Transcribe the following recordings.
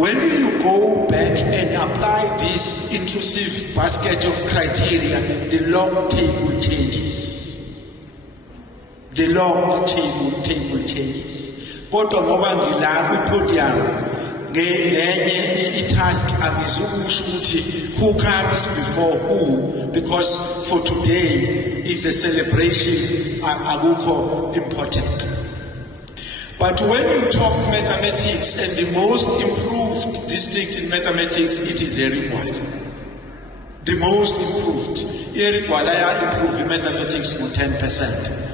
When you go back and apply this inclusive basket of criteria, the long table changes. The long table changes. Kodwa ngoba ngila ku-podium ngenye i-task angizukusho ukuthi who comes before who, because for today is a celebration akukho important. But when you talk mathematics, and the most improved district in mathematics, it is Erigwala. The most improved. Erigwala improve mathematics to 10%.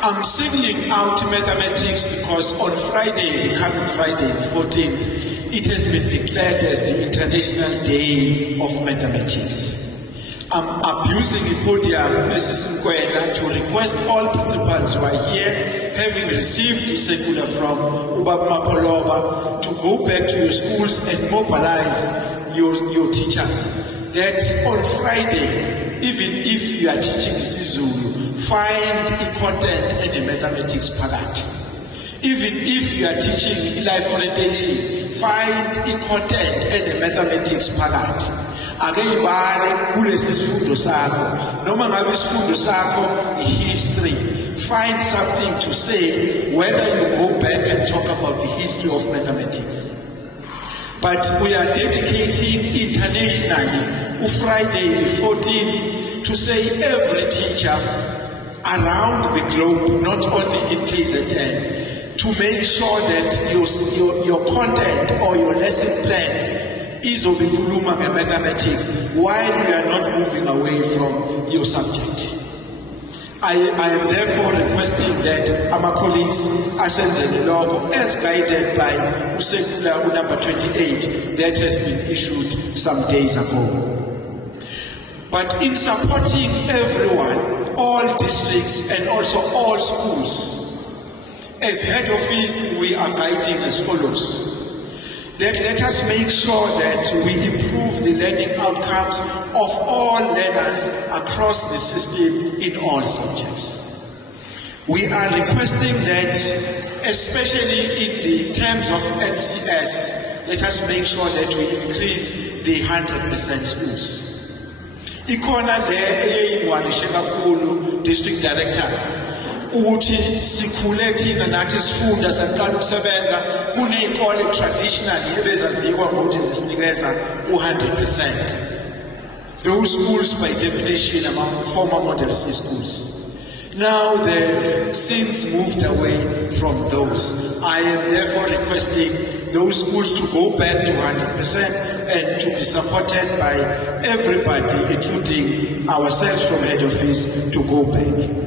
I'm singling out mathematics because on Friday, the coming Friday, the 14th, it has been declared as the International Day of Mathematics. I'm abusing the podium, Mrs. Nkwena, to request all principals who are here, having received the circular from Ubaba Mapoloba, to go back to your schools and mobilize your teachers. That on Friday, even if you are teaching isiZulu, find a content and a mathematics phakathi. Even if you are teaching life orientation, find a content and a mathematics phakathi. Akeyibale kulesi sifundo sakho, noma ngabe isifundo sakho history, find something to say, whether you go back and talk about the history of mathematics. But we are dedicating internationally Friday the 14th to say every teacher around the globe, not only in KZN, to make sure that your content or your lesson plan is obikhuluma nge-mathematics while you are not moving away from your subject. I am therefore requesting that our colleagues ascend the law as guided by circular number 28 that has been issued some days ago. But in supporting everyone, all districts and also all schools, as head office we are guiding as follows. That let us make sure that we improve the learning outcomes of all learners across the system in all subjects. We are requesting that, especially in the terms of NCS, let us make sure that we increase the 100% schools. Ikhona le eyayingwanishe kakhulu district directors ukuthi sikhule thina nathi sifunda saqala ukusebenza kuney'kole traditionally ebezaziwa ngokuthi zisinikeza u-100%. Those schools by definition are former Model C schools. Now they've since moved away from those. I am therefore requesting those schools to go back to 100% and to be supported by everybody, including ourselves from head office, to go back.